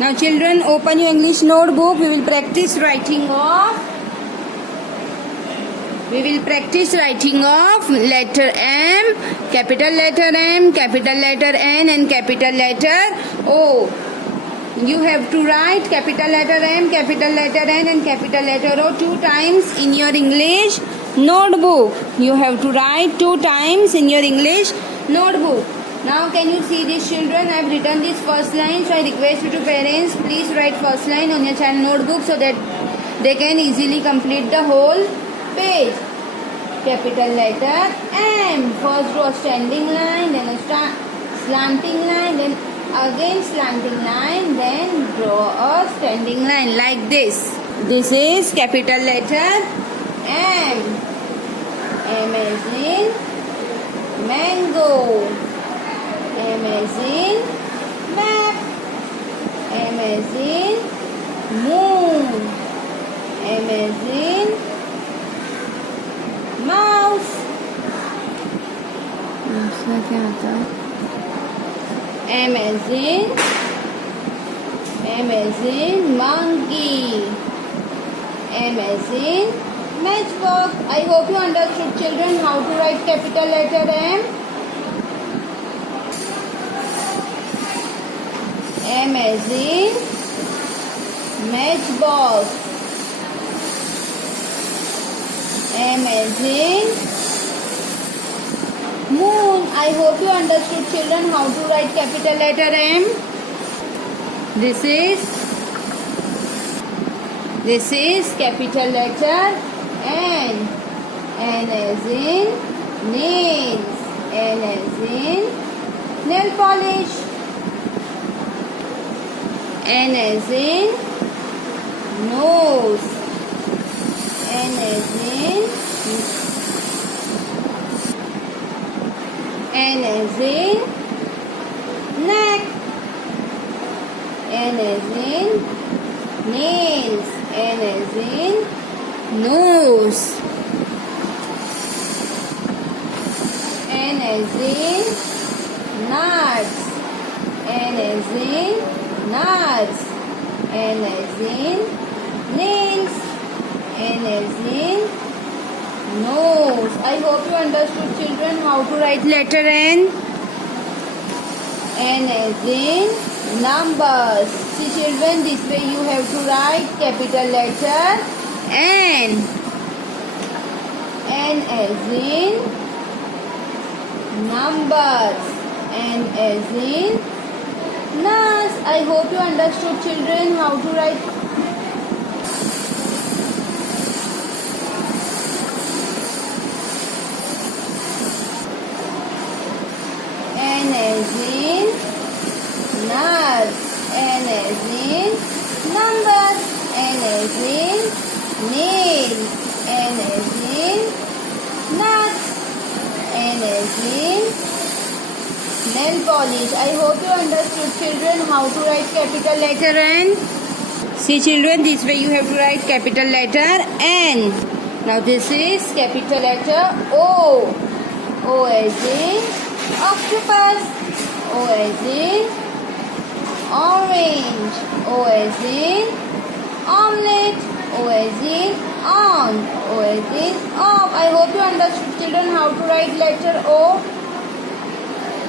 Now children, open your English notebook. We will practice writing of letter M, capital letter M, capital letter N and capital letter O. You have to write capital letter M, capital letter N and capital letter O 2 times in your English notebook. You have to write 2 times in your English notebook. Now can you see this, children? I have written this first line, so I request you to parents, please write first line on your child notebook so that they can easily complete the whole page. Capital letter M, first row standing line, then a slanting line, then again slanting line, then draw a standing line like this. This is capital letter M. M as in mango. M as in map. M as in moon. M as in mouse. दूसरा क्या आता है? M as in monkey. M as in matchbox. I hope you understood, children, how to write capital letter M. M as in matchbox. M as in moon. I hope you understood, children, how to write capital letter M. This is capital letter N. N as in nails. N as in nail polish. N as in nose. N as in neck. N as in nails. N as in nose. N as in nuts. N as in nuts. N as in nails. N as in nose. I hope you understood, children, how to write letter N. N as in numbers. See, children, this way you have to write capital letter N. N as in numbers. N as in nurse. I hope you understood, children, how to write N as in nurse. N as in numbers. N as in nails. N as in nuts. N as in nail polish. I hope you understood, children, how to write capital letter N. See, children, this way you have to write capital letter N. Now this is capital letter O. O as in octopus. O as in orange. O as in omelette. O as in on. O as in off. I hope you understood, children, how to write letter O.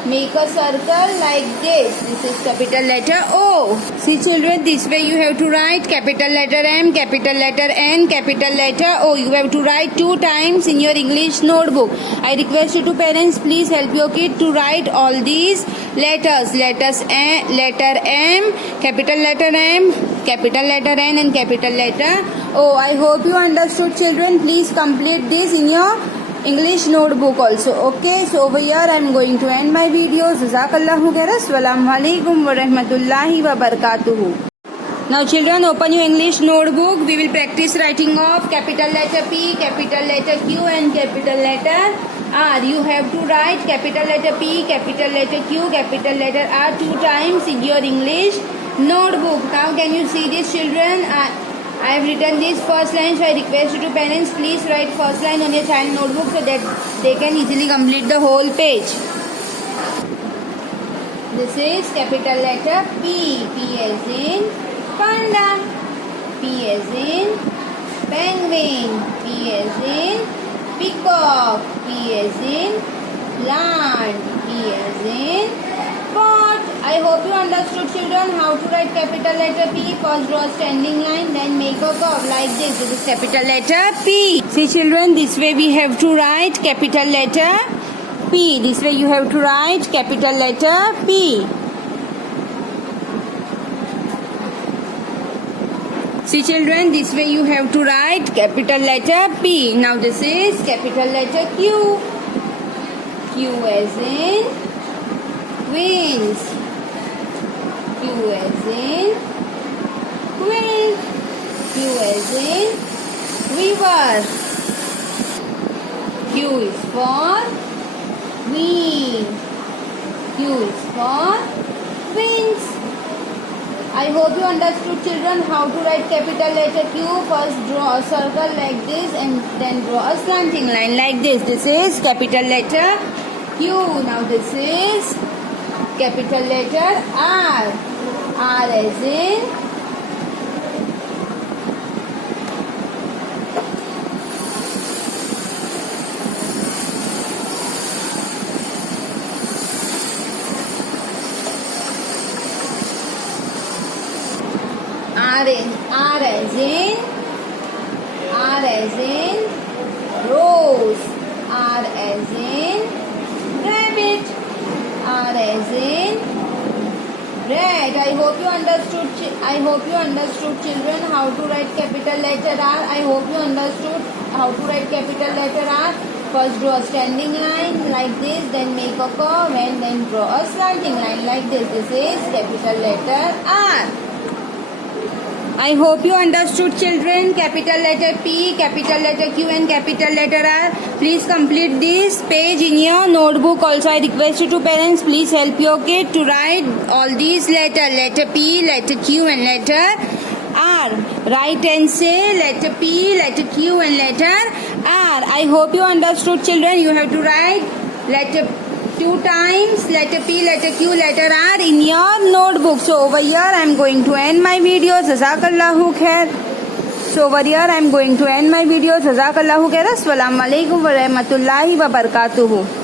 Make a circle like this. This is capital letter O. See, children, this way you have to write capital letter M, capital letter N, capital letter O. You have to write 2 times in your English notebook. I request you to parents, please help your kid to write all these letters. Letter M, capital letter M, capital letter N and capital letter O. I hope you understood, children. Please complete this in your English notebook also. Okay, so over here I am going to end my video. Jazakallahu khairan. Assalamu alaikum wa rahmatullahi wa barakatuhu. Now children, open your English notebook. We will practice writing of capital letter P, capital letter Q and capital letter R. You have to write capital letter P, capital letter Q, capital letter R 2 times in your English notebook. Now can you see this, children? I have written this first line, so I request you to parents, please write first line on your child notebook so that they can easily complete the whole page. this is capital letter P. P as in panda. P as in penguin. P as in peacock. P as in plant. P as in pot. I hope you understood, children, how to write capital letter P. First draw a standing line, then make a curve like this. This is capital letter P. See, children, this way we have to write capital letter P. This way you have to write capital letter P. See, children, this way you have to write capital letter P. Now this is capital letter Q. Q as in queens. Q as in queen. Q as in river. Q is for queen. Q is for queens. I hope you understood, children, how to write capital letter Q. First draw a circle like this and then draw a slanting line like this. This is capital letter Q. Now this is capital letter R. R as in R as in rose. R as in rabbit. R as in red. I hope you understood, children, how to write capital letter R. I hope you understood how to write capital letter R. First draw a standing line like this, then make a curve and then draw a slanting line like this. This is capital letter R. I hope you understood, children, capital letter P, capital letter Q and capital letter R. Please complete this page in your notebook. Also, I request you to parents, please help your kid to write all these letters. Letter P, letter Q and letter R. Write and say letter P, letter Q and letter R. I hope you understood, children. You have to write letter 2 times, letter P, letter Q, letter R in your notebook. So over here I am going to end my video. Jazakallahu khair. So over here I am going to end my video. Jazakallahu khair. Assalamu alaikum wa rahmatullahi wa barakatuhu.